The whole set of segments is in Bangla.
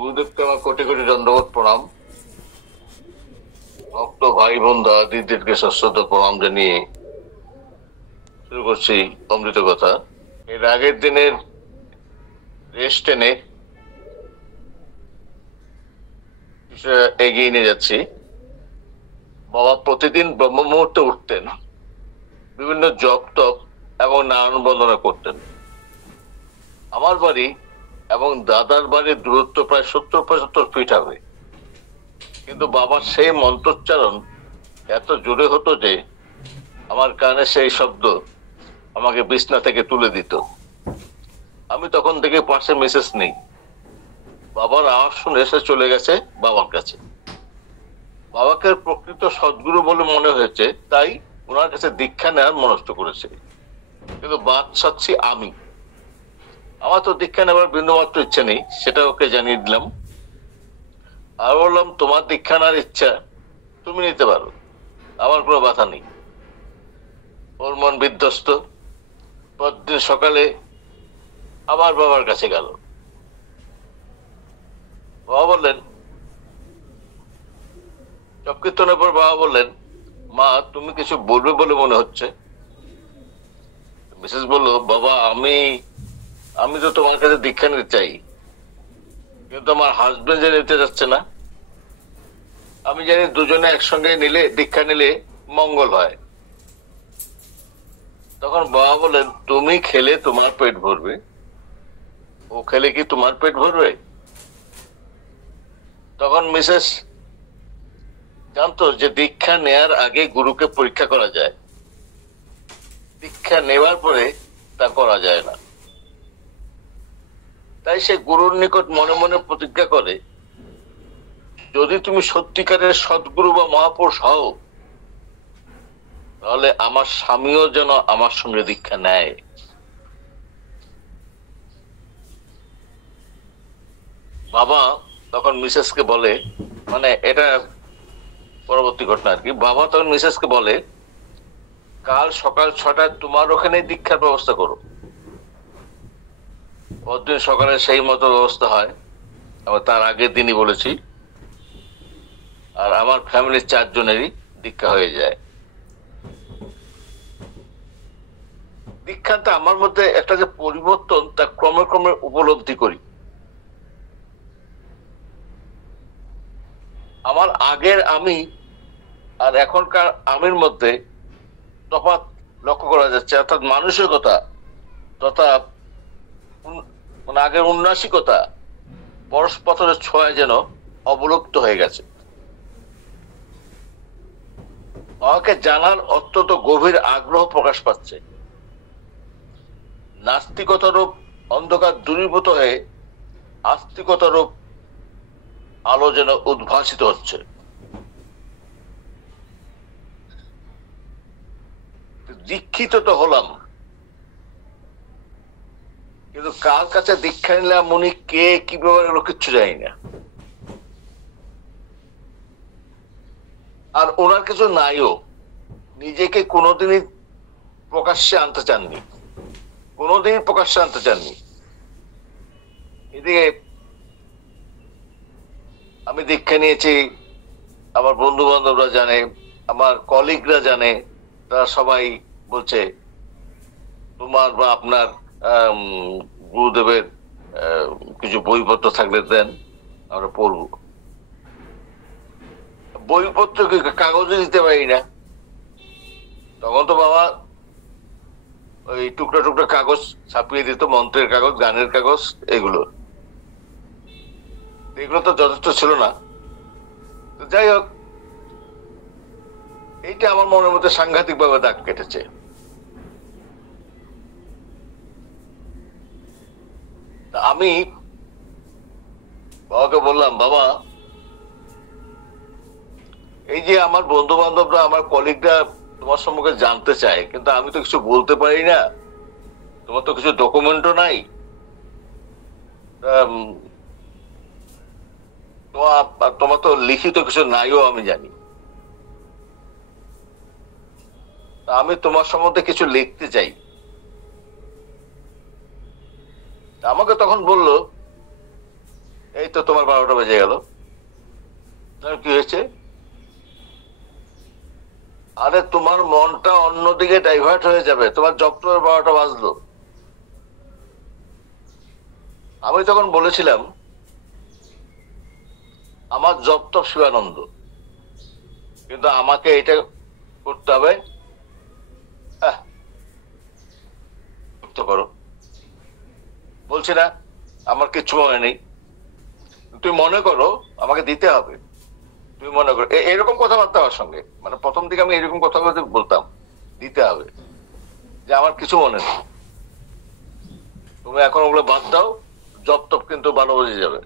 গুরুদেবকে আমার কোটি কোটি দণ্ডবত প্রণাম। ভক্ত ভাই বোন দিদিদেরকে সশ্রদ্ধ প্রণাম জানিয়ে শুরু করছি অমৃত কথা। এর আগের দিনের রেস্ট টেনে এগিয়ে নিয়ে যাচ্ছি। বাবা প্রতিদিন ব্রহ্ম মুহূর্তে উঠতেন, বিভিন্ন জপ টপ এবং নারায়ণ বন্দনা করতেন। আমার বাড়ি এবং দাদার বাড়ির দূরত্ব প্রায় 70-75 ফিট হবে, কিন্তু বাবার সেই মন্ত্রোচ্চারণ এত জোরে হতো যে আমার কানে সেই শব্দ আমাকে বিছনা থেকে তুলে দিত। আমি তখন থেকে পাশে মিসেস নেই, বাবার আওয়াজ শুনে সে চলে গেছে বাবার কাছে। বাবাকে প্রকৃত সদ্গুরু বলে মনে হয়েছে, তাই ওনার কাছে দীক্ষা নেওয়ার মনস্থ করেছে। কিন্তু বাদ সাচ্ছি আমি, আমার তো দীক্ষা নেওয়ার বিন্দুমাত্র ইচ্ছা নেই, সেটা ওকে জানিয়ে দিলাম। আর বললাম, তোমার দীক্ষা নেওয়ার ইচ্ছা তুমি নিতে পারো, আমার কোনো বাধা নেই। ওর মন বিধ্বস্ত। পরদিন সকালে আবার বাবার কাছে গেল। বাবা বললেন, চক্কীর্তনের পর বাবা বললেন, মা তুমি কিছু বলবে বলে মনে হচ্ছে। মিসেস বলল, বাবা আমি তো তোমার কাছে দীক্ষা নিতে চাই, কিন্তু আমার হাজবেন্ড যে নিতে যাচ্ছে না। আমি জানি দুজনে একসঙ্গে দীক্ষা নিলে মঙ্গল হয়। তখন বাবা বলেন, তুমি খেলে তোমার পেট ভরবে, ও খেলে কি তোমার পেট ভরবে? তখন মিসেস জানতো যে দীক্ষা নেয়ার আগে গুরুকে পরীক্ষা করা যায়, দীক্ষা নেওয়ার পরে তা করা যায় না। তাই সে গুরুর নিকট মনে মনে প্রতিজ্ঞা করে, যদি তুমি সত্যিকারের সদ্গুরু বা মহাপুরুষ হও, তাহলে আমার স্বামীও যেন আমার সঙ্গে দীক্ষা নেয়। বাবা তখন মিসেসকে বলে, মানে এটা পরবর্তী ঘটনা আর কি, বাবা তখন মিসেসকে বলে, কাল সকাল 6টায় তোমার ওখানে দীক্ষার ব্যবস্থা করো। পরদিন সকালে সেই মতো ব্যবস্থা হয়। আবার তার আগের দিনই বলেছি। আর আমার ফ্যামিলির 4 জনেরই দীক্ষা হয়ে যায়। দীক্ষাতে আমার মধ্যে একটা যে পরিবর্তন, তা ক্রমে ক্রমে উপলব্ধি করি। আমার আগের আমি আর এখনকার আমির মধ্যে তফাৎ লক্ষ্য করা যাচ্ছে, অর্থাৎ মানসিকতা তথা আগের উন্নাসিকতা পরস্পরের ছোঁয়ায় যেন অবলুপ্ত হয়ে গেছে। আমাকে জানার অত্যন্ত গভীর আগ্রহ প্রকাশ পাচ্ছে। নাস্তিকতারূপ অন্ধকার দূরীভূত হয়ে আস্তিকতারূপ আলো যেন উদ্ভাসিত হচ্ছে। দীক্ষিত তো হলাম, কিন্তু কার কাছে দীক্ষা নিলাম, উনি কে, কি ব্যাপারে, এগুলো কিচ্ছু জানি না। আর ওনার কিছু নাইও, নিজেকে কোনোদিনই প্রকাশ্যে আনতে চাননি, কোনোদিনই প্রকাশ্যে আনতে চাননি। এদিকে আমি দীক্ষা নিয়েছি, আমার বন্ধু বান্ধবরা জানে, আমার কলিগরা জানে, তারা সবাই বলছে, তোমার বা আপনার গুরুদেবের কিছু বইপত্র থাকলে দেন, আমরা পড়বো। বইপত্র কাগজে দিতে পারি না। তখন তো বাবা ওই টুকরা টুকরা কাগজ ছাপিয়ে দিত, মন্ত্রের কাগজ, গানের কাগজ, এগুলো তো যথেষ্ট ছিল না। যাই হোক, এইটা আমার মনের মধ্যে সাংঘাতিক ভাবে দাগ কেটেছে। আমি বাবাকে বললাম, বাবা এই যে আমার বন্ধু বান্ধবরা, আমার কলিগরা তোমার সম্পর্কে জানতে চায়, কিন্তু আমি তো কিছু বলতে পারি না, তোমার তো কিছু ডকুমেন্টও নাই, তোমার তো লিখিত কিছু নাইও আমি জানি। আমি তোমার সম্বন্ধে কিছু লিখতে চাই। আমাকে তখন বলল, এই তো তোমার 12টা বেজে গেল, কি হয়েছে? আরে তোমার মনটা অন্যদিকে ডাইভার্ট হয়ে যাবে, তোমার জব তো 12টা বাজলো। আমি তখন বলেছিলাম আমার জব তো শিবানন্দ, কিন্তু আমাকে এটা করতে হবে, তো করো। বলছি না আমার কিচ্ছু মনে নেই, তুমি মনে করো আমাকে দিতে হবে, তুমি মনে করো এরকম কথাবার্তা আমার সঙ্গে, মানে প্রথম দিকে আমি এরকম কথা বলতাম, দিতে হবে, যে আমার কিছু মনে নেই, তুমি এখন ওগুলো বাদ দাও, জব টপ কিন্তু ভালো বোঝা যাবে।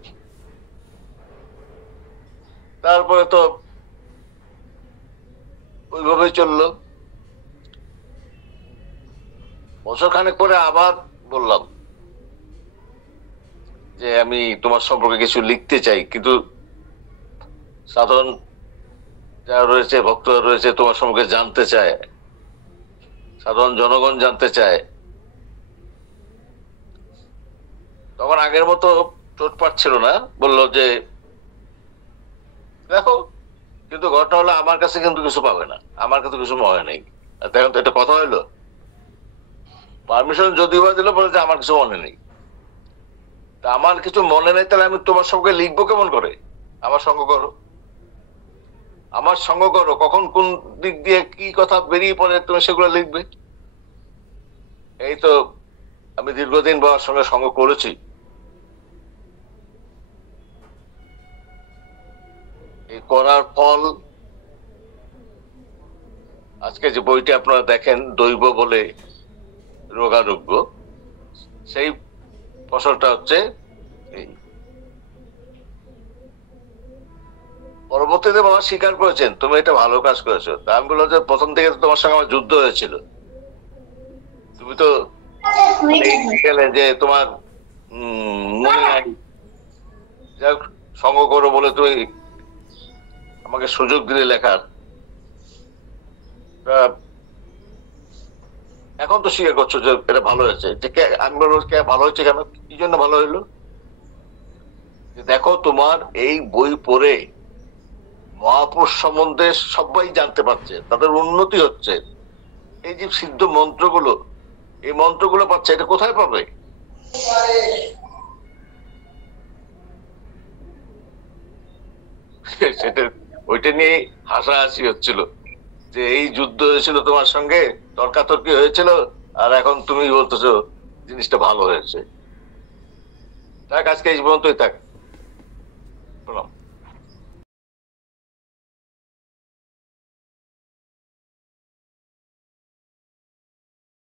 তারপরে তো ওইভাবেই চললো। বছর খানেক পরে আবার বললাম যে আমি তোমার সম্পর্কে কিছু লিখতে চাই, কিন্তু সাধারণ যারা রয়েছে, ভক্তরা রয়েছে, তোমার সম্পর্কে জানতে চায়, সাধারণ জনগণ জানতে চায়। তখন আগের মতো চোট পাচ্ছিল না, বললো যে দেখো, কিন্তু ঘটনা হলো আমার কাছে কিন্তু কিছু পাবে না, আমার কাছে কিছু মনে নেই। দেখো তো, এটা কথা হইলো? পারমিশন যদিও বা দিল, বলে যে আমার কিছু মনে নেই। তা আমার কিছু মনে নেই, তাহলে আমি তোমার সঙ্গে লিখবো কেমন করে? আমার সঙ্গ করো, আমার সঙ্গ করো, কখন কোন দিক দিয়ে কি কথা বেরিয়ে পড়ে তুমি সেগুলো লিখবে। এই তো আমি দীর্ঘদিন বাবার সঙ্গে সঙ্গ করেছি, এই করার ফল আজকে যে বইটি আপনারা দেখেন, দৈব বলে রোগারোগ্য, সেই ফসলটা হচ্ছে এই। পরবর্তীতে বাবা স্বীকার করেছেন তুমি এটা ভালো কাজ করেছো। তা আমি বললাম যে প্রথম থেকে তো তোমার সঙ্গে আমার যুদ্ধ হয়েছিল, তুমি তো গেলে যে তোমার মনে নাই, যাই সঙ্গ করো বলে তুমি আমাকে সুযোগ দিলে লেখার। এখন তো স্বীকার করছো যে এটা ভালো হয়েছে। আমি বলবো ভালো হয়েছে কেন, কি জন্য ভালো হইলো? দেখো তোমার এই বই পড়ে মহাপুরুষ সম্বন্ধে সবাই জানতে পারছে, তাদের উন্নতি হচ্ছে। এই যে সিদ্ধ মন্ত্রগুলো, এই মন্ত্রগুলো পাচ্ছে, এটা কোথায় পাবে? সেটা ওইটা নিয়ে হাসাহাসি হচ্ছিল যে এই যুদ্ধ হয়েছিল তোমার সঙ্গে, তর্কাতর্কি হয়েছিল, আর এখন তুমি বলতেছো জিনিসটা ভালো হয়েছে। থাক, আজকে এই পর্যন্তই থাক। প্রণাম।